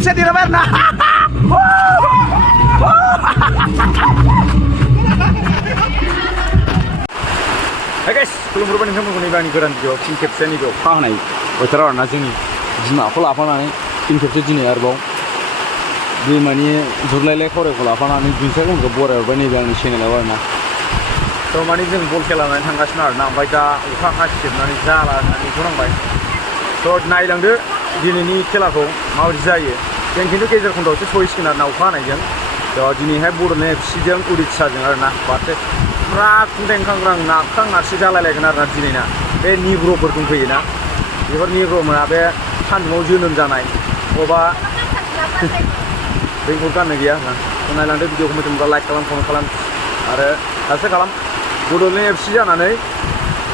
Indonesia di Ramerna. Hai guys, belum berubah nih kamu nih bani geran video, tim caption nih video, kah nih, bocoran aja nih, jina aku lapar nih, tim caption jina arbau, di mana jurlai lekor aku lapar nih, bisa kan ke bor arbau nih bani channel awal nah, so mana jeng bol kelangan hanggas nar, nah baca ukah kasih nih jalan nih kurang baik, so naik langde, di ini kelaku mau dijaya, yang kintu kejar kondo itu choice kinar nah ukah nih jeng, so di ini hebur nih sijang udit saja nah, pasti Prak kudeng kangrang nak kang nasi jala lagi nar nasi ni na, be nigro bertung kau na, ibar nigro mana be kan mau junun janai, oba, bengkukan lagi ya, nah, tunai lantai video kamu cuma like kalam, follow kalam, are, asal kalam, bodoh ni FC jangan nih,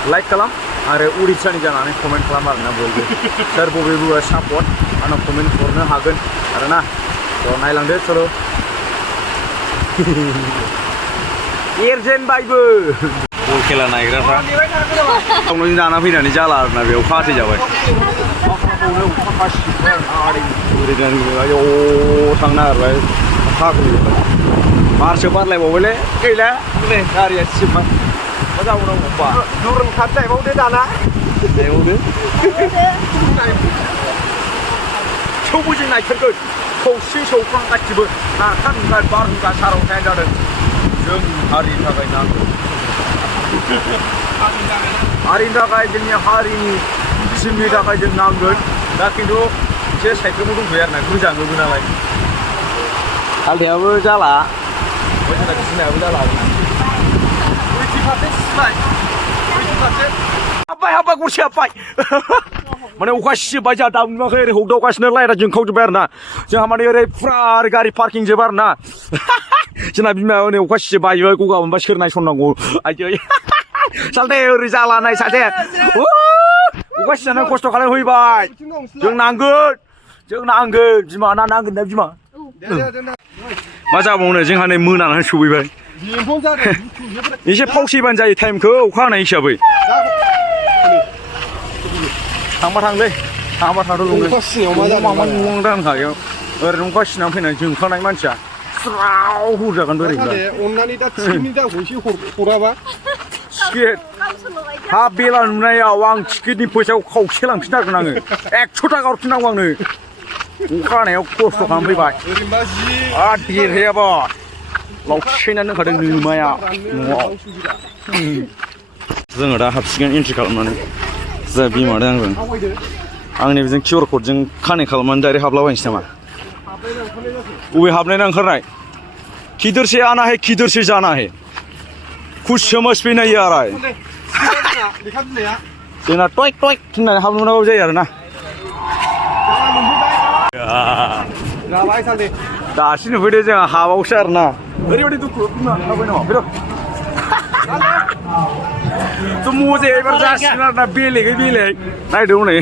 like kalam, are udisan ni jangan nih, comment kalam arna boleh, share boleh buat support, anak comment korna hagen, are na, tunai lantai solo. Irjen Bible. Bol kela naik rasa. Kamu ni jangan apa ni jalan, nabi ukah sih jawab. Udah ni ayo sangnar, ukah ni. Mars separ le boleh, kela, boleh hari siapa. Macam orang apa? Nurun kata, mau dia dana? Mau dia? Coba je naik kerja. Kau sih seorang kacib, nak kan kan baru kan sarung tenda dan. जों हारिनि थाखाय नांगौ हारिनि थाखाय जोंनि हारिनि सिमनि थाखाय जों नांगोन दा खिन्थु एसे साइकेलबो दंथ'यो आरोना गोजाङोबो नालाय हालदैयाबो जाला ओमफ्राय जोंना गिनायाबो जाला हाब्बाय हाब्बाय गरसे हाब्बाय माने अखा सिबाय जोंहा दाबो नुवाखै ओरै हौदावगासिनो लाइटआ जोंखावजोब्बाय आरोना जोंहा माने ओरै फुरा गारि पार्किं जोब आरोना जोंना बिमाया हनै अखा सिबाय गगा मोनबा सोर नायसननांगौ आयै सालथे ओरै जाला नाय सालथे अखा सिजानो खस्थ' खालामहैबाय जों नांगोन बिमा ना नांगोन ना बिमा मा जाबावनो जोंहा नै मोनानानै सफैबाय एसे फावसैबानो जायो टाइमखौ अखा हानाय हिसाबै थांबा थांलै थांबा थांथ' लंलै मामा न'आव दानखायो ओरैनो अखा सिनानै फैनानै जोंखांनाय मानसिया स्राव हरजागोन बोरैबा अन्नानै दा टिकेटनि दामखौ एसे हराबा टिकेट हा बेला नुनायाव आं टिकेटनि फैसाखौ खावसे लांफिनथारगोन आङो 100 थाखा हरफिननांगौ आंनो अखा हानायाव खस्थ' खालामफैबाय आरो देरहैयाबा लावथिसैनानै दोनखादों नोमाया न'आव जोङो दा हाबसिगोन एन्ट्रि खालामनानै जोंहा बिमादों आंजों आंनि बेजों QR क'डजों कानेक्ट खालामनानै डाइरेक्ट हाबलाबायनोसै नामा उबे हाबनाय ना ओंखारनाय किधर से आना है किधर से जाना है कुछ समझ भी नहीं आ रहा है जोंना टॉइक टॉइक होननानै हाबनो मोनाबाबो जायो आरोना दासो नुफैदो जोंहा हाबावसो आरोना ओरैबायदि दुखु बिमा हाबबाय नामा फैद' थ' मजाया एबार जासिगोन आरोना बेलेगै बेलेग नायदो हनै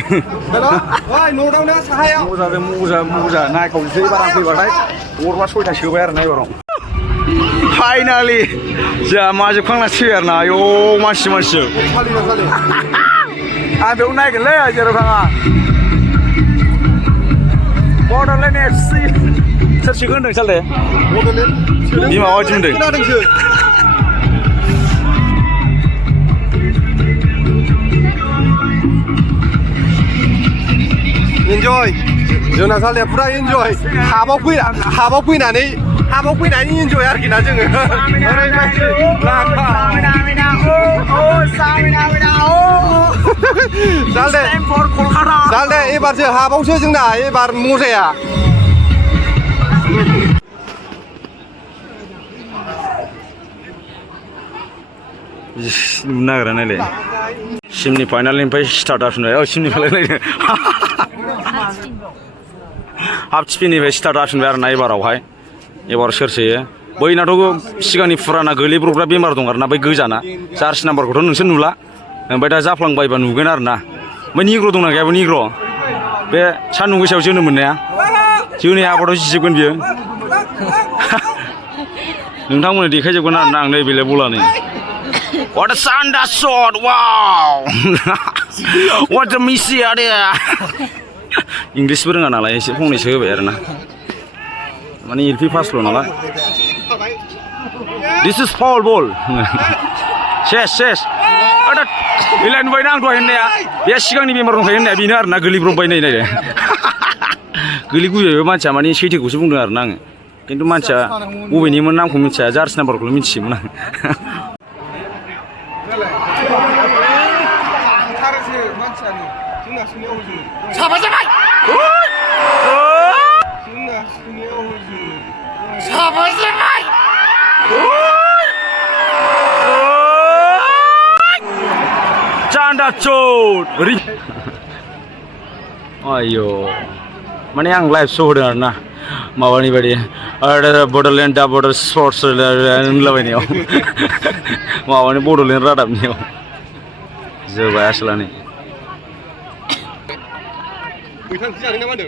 मजा नायखावनोसै बारा फैबाथाय गरबा 6था सोबाय आरोना एबाराव फाइनालि जोंहा माजोबखांनासो फैबाय आरोना आयौ मानसि आं बेयाव नायगोनलै जेराव थाङा बड'लेण्ड FC सोर सोगोन होनदों सालथे बिमा माबायदि होनदों Enjoy, जोंना सालथे पुरा enjoy, हाबाव फैनानै enjoy आरोखि ना जोङो सालथे एबारसो हाबावसो जोंना एबार मजाया नुनो नागिरा नायलाय सिमनि फाइनालनिफ्राय स्टार्ट जाफिनबाय सिमनि फाइनाल हाफ टिफिननिफ्राय स्टार्ट जाफिनबाय आरोना एबारावहाय एबार सोर सोयो बैनाथ' सिगांनि फुराना गोलैब्रबग्रा बेमार दं आरोना बै गोजाना जार्सि नाम्बारखौथ' नोंसोर नुला ओमफ्राय दा जाफ्लांबायबा नुगोन आरोना ओमफ्राय निग्र' दंना गैयाबो निग्र' बे सान्दुं गोसायाव जोनो मोननाया जोनो हायाबाथ' जिजोबगोन बियो नोंथांमोननो देखायजोबगोन आरोना आं नैबे बलानै What a Sanda shot! Wow! What a miss here! इंग्लिसबो रोङा नालाय एसे फंनैसो होबाय आरो ना माने एलपि पासल' नालाय दिस इज फाउल बल सेस इलाय नुबायना आं दहाय होननाया बे सिगांनि बेमार दंखायो होननाया बेनो आरोना गोलैब्रबबाय नै नायदो गोलैगुयोबो मानसिया माने सैथोखौसो बुंदों आरोना आङो खिन्थु मानसिया बबेनिमोन नामखौ मिथिया जार्सि नाम्बारखौल' मिथियोमोन आं साबा जाबाय साबा जाबाय चान्दा चोट आयो माने आं लाइभ शो होदों आरोना माबानि बायदि बड'लेण्ड दा बड'र स्पर्टस होनलाबायनायाव माबानि बड'लेण्ड रादाबनियाव जोबाय आसोलानो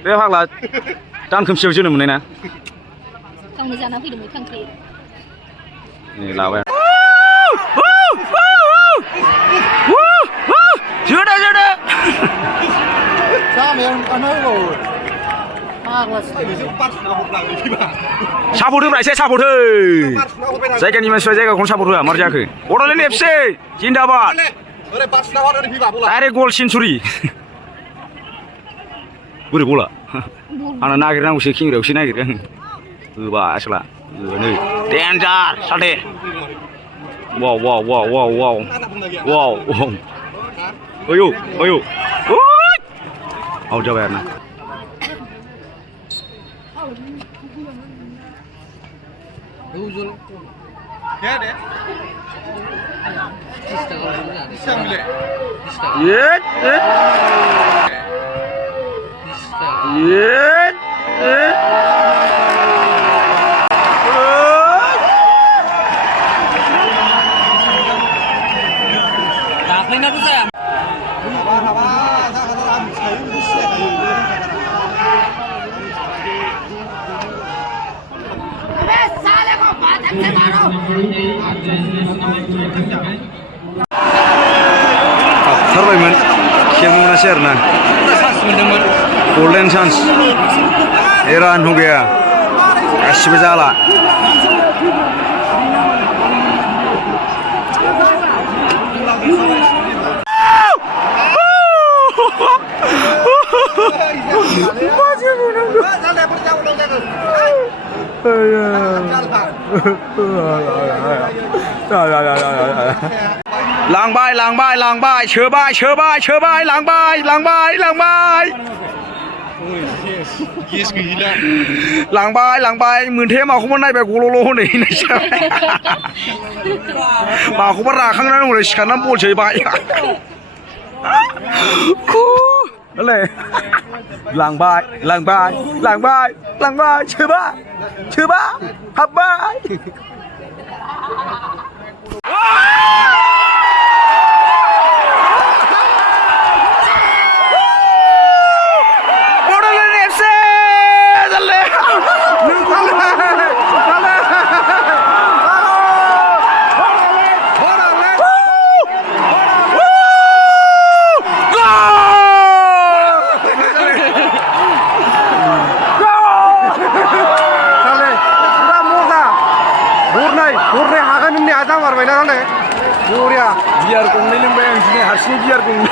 बे फाग्ला दान खोमसियाव जोनोम मोननाय ना गावनो जाना फैदों मैथा ओंख्रि नै लाबाय जोदो सापर्ट होब्रा एसे सापर्ट हो जायगानि मानसिफ्रा जायगाखौनो सापर्ट होआ मार जाखो बड'लेण्ड एफसि जिन्दाबाद डाइरेक्ट गल सेन्सुरि बोरै गला आंना नागिरनांगौसो केमेरायावसो नागिरो आं होबा आसोला नै डेन्जार साथे वाव वाव वाव वाव वाव वाव आयौ आयौ आउट जाबाय आरोना हाबथारबायमोन खेल मोनासै आरोना गल्डेन चान्स रान हो गया गासिबो जाला लांबाय लांबाय लांबाय सोबाय सोबाय सोबाय लांबाय लांबाय लांबाय लांबाय लांबाय मोनथे माखौबा नायबाय गल'ल' हनै माखौबा राखांनानै हनै सिखारनानै बल सोबाय लांबाय लांबाय लांबाय लांबाय सोबा सोबा हाबबाय बियार गंनै लोंबाय आं दिनै हारसिङै बियार गंनै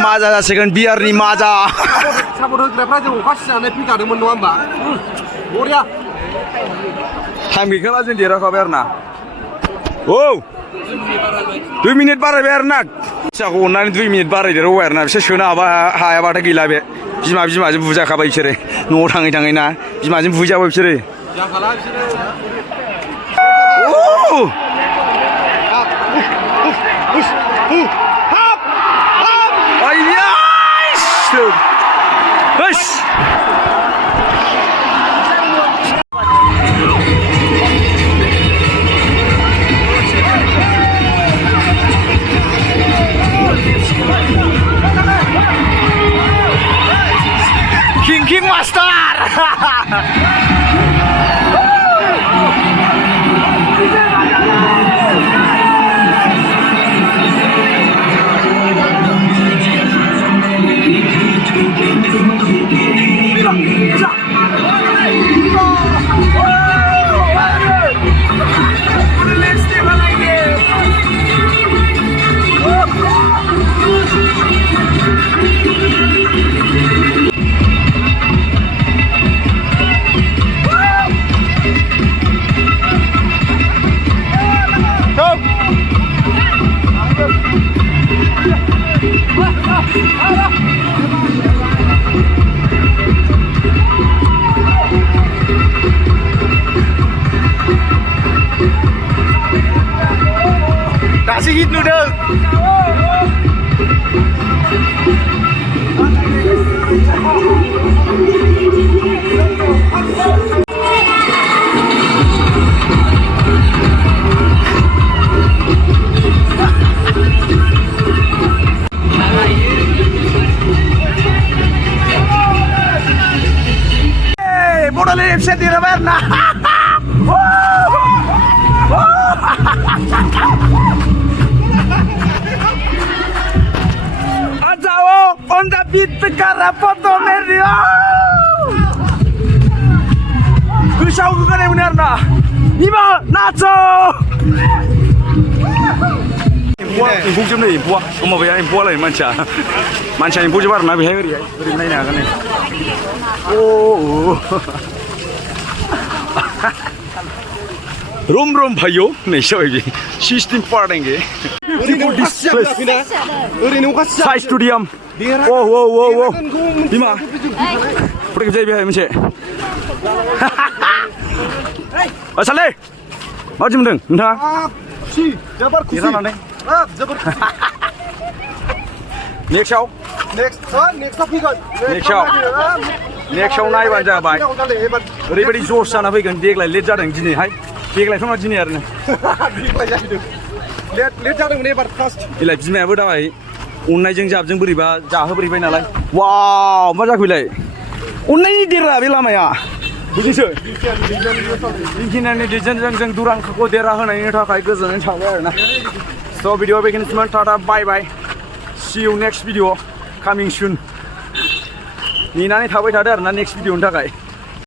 माजा जासिगोन बियारनि माजा सापर्ट होग्राफ्रा जों अखा सिनानै फैखादोंमोन नङा होमबा बरिया टाइम गैखाला जों देरहाखाबाय आरो ना औ 2 मिनिट बारायबाय आरो ना फिसाखौ अननानै 2 मिनिट बारायदेरबाय आरो ना बिसोर सोनो हायाबाथाय गैला बे बिमाजों बुजाखाबाय बिसोरो न'आव थाङै थाङै ना बिमाजों बुजाबाय बिसोरो जाखाला बिसोरो King Master. Kasih hit noodle. Hey, Bodolim FC di Ravenna. On the beat perkara foto media. Kusau ku kan benar na. Iba nacho. Impuk jam ni impuk. Oma bayar impuk lah manca. Manca impuk je bar na behai beri. Beri naik na kan ni. Oh. Rom rom भाइयों नहीं शोएगी system पढ़ेंगे size stadium वो Dima pergi jadi biar macam asal deh macam deng entah si jabar kusi jabar next show next show naik baca baik everybody जोर sana faigan देख ले late जादों दिनै हाय देग्लायथ' मा दिनै आरो लेट जादोंमोन एबार फार्स्ट इलाय बिमायाबो दाबाय अननायजों जाबजों बोरैबा जाहोब्रैबाय नालाय वाव मा जाखो इलाय अननायनि देरा बे लामाया बुजिसो इंजिनियारनि डिजाइनजों जों दुरांखौ देरा होनायनि थाखाय गोजोननाय थाबाय आरोना स' भिडिअ बेखिनिसिम tata bye bye see you next video coming soon नेनानै थाबाय थादो आरोना नेक्स्ट भिडिअनि थाखाय